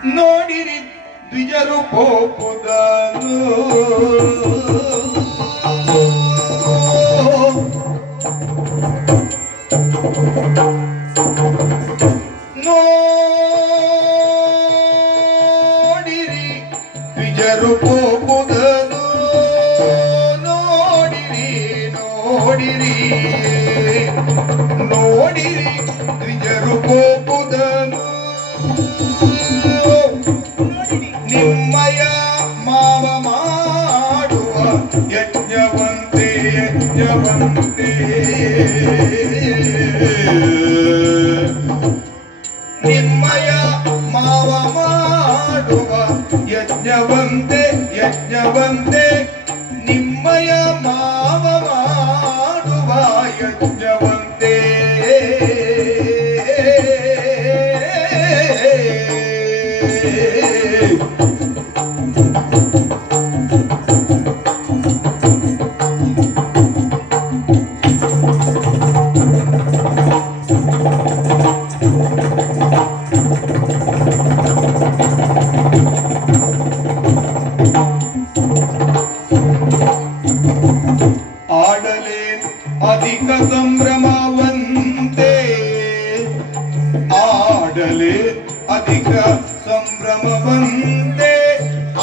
ನೋಡಿರಿ ದ್ವಿಜರು ಕೋಪುದನು ನೋಡಿರಿ ದ್ವಿಜರು ಕೋಪುದನು ನೋಡಿರಿ ನೋಡಿರಿ ನೋಡಿರಿ ದ್ವಿಜರು ಕೋಪುದನು ನಿಮ್ಮಯ ಮಾವ ಮಾಡುವ ಯಜ್ಞವಂತೆ ಯಜ್ಞವಂತೆ ನಿಮ್ಮಯ ಮಾವ ಮಾಡುವ ಯಜ್ಞವಂತೆ ಯಜ್ಞವಂತೆ ನಿಮ್ಮಯ ಮಾವ ಮಾಡುವ ಯಜ್ಞವಂತೆ ಆಡಲೇ ಅಧಿಕ ಸಂಭ್ರಮವಂತೆ ಆಡಲೇ ಅಧಿಕ ಸಂಭ್ರಮವಂತೆ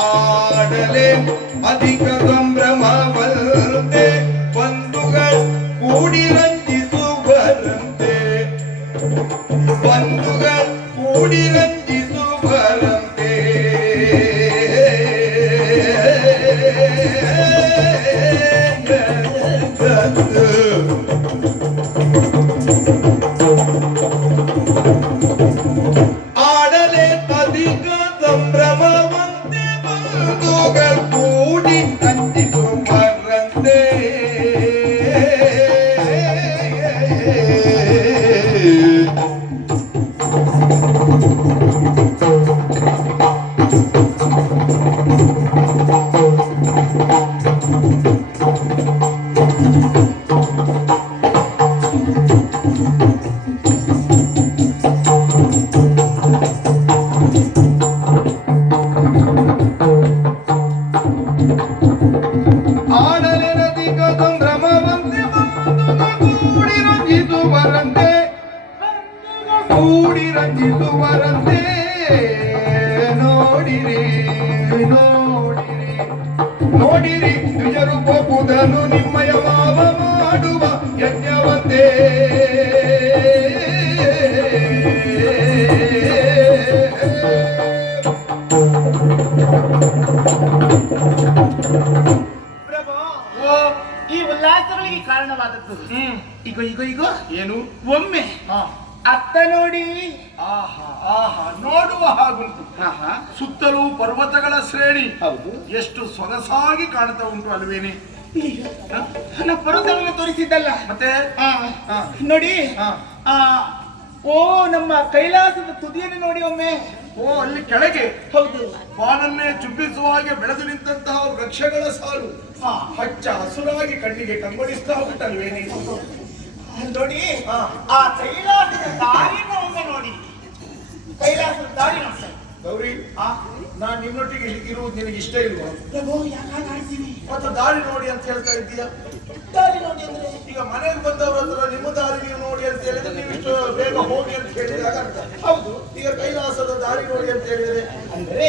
ಆಡಲೇ ಅಧಿಕ ಸಂಭ್ರಮವಂತೆ ಬಂಧುಗಳು ಕೂಡಿ ರಂಜಿಸುವರಂತೆ ಬಂಧುಗಳು ಕೂಡಿ ರಂಜಿಸುವರಂತೆ ಆಡಲೆ ಅಧಿಕ ಸಂಭ್ರಮವಂತೆ ಬಂಧುಗಳು ಕೂಡಿ ರಂಜಿಸುವರಂತೆ ಆಡಲೆ ಅಧಿಕ ಸಂಭ್ರಮವಂತೆ ಬಂಧುಗಳು ಕೂಡಿ ರಂಜಿಸುವರಂತೆ ಕೂಡಿ ರಂಜಿಸುವರಂತೆ ನೋಡಿರಿ ನೋಡಿರಿ ನೋಡಿರಿ ದ್ವಿಜರು ಕೋಪುದನು ನಿಮ್ಮಯ ಮಾವ ಮಾಡುವ ಯಜ್ಞವಂತೆ ಈ ಉಲ್ಲಾಸಗಳಿಗೆ ಕಾರಣವಾದದ್ದು ಈಗ ಈಗ ಈಗ ಏನು ಒಮ್ಮೆ ಅತ್ತ ನೋಡಿ ಆಹಾ ಆಹಾ ನೋಡುವ ಹಾಗುಂಟು ಸುತ್ತಲೂ ಪರ್ವತಗಳ ಶ್ರೇಣಿ ಹೌದು ಎಷ್ಟು ಸೊಗಸಾಗಿ ಕಾಣ್ತಾ ಉಂಟು ಅಲ್ವೇನೆ ನನ್ನ ಪರ್ವತವನ್ನು ತೋರಿಸಿದ್ದಲ್ಲ ಮತ್ತೆ ನೋಡಿ ಓ ನಮ್ಮ ಕೈಲಾಸದ ತುದಿಯನ್ನು ನೋಡಿ ಒಮ್ಮೆ ಓ ಅಲ್ಲಿ ಕೆಳಗೆ ಹೌದು ಬಾನನ್ನೇ ಚುಬ್ಬಿಸುವ ಹಾಗೆ ಬೆಳೆದು ನಿಂತಹ ವೃಕ್ಷಗಳ ಸಾಲು ಹಚ್ಚ ಹಸುರಾಗಿ ಕಣ್ಣಿಗೆ ಕಂಗೊಳಿಸ್ತಾ ಉಂಟಲ್ವೇನೆ ನೋಡಿ ಆ ಕೈಲಾಸದ ದಾರಿಯನ್ನು ಒಮ್ಮೆ ನೋಡಿ ಕೈಲಾಸದ ದಾರಿ ನೋಡಿ ಗೌರಿ ನಾನ್ ನಿನ್ನೊಟ್ಟಿಗೆ ಇರುವುದು ನಿನಗೆ ಇಷ್ಟ ಇಲ್ವಾ ಯಾಕಾಡ್ತೀನಿ ಮತ್ತೆ ದಾರಿ ನೋಡಿ ಅಂತ ಹೇಳ್ತಾ ಇದ್ದೀಯಾ ದಾರಿ ನೋಡಿ ಅಂದ್ರೆ ಈಗ ಮನೆಗೆ ಬಂದವ್ರ ಹತ್ರ ನಿಮ್ಮ ದಾರಿ ನೀವು ನೋಡಿ ಅಂತ ಹೇಳಿದ್ರೆ ನೀವು ಇಷ್ಟು ಬೇಗ ಹೋಗಿ ಅಂತ ಹೇಳಿದಾಗ ಅರ್ಥ ಹೌದು ಈಗ ಕೈಲಾಸದ ದಾರಿ ನೋಡಿ ಅಂತ ಹೇಳಿದ್ರೆ ಅಂದ್ರೆ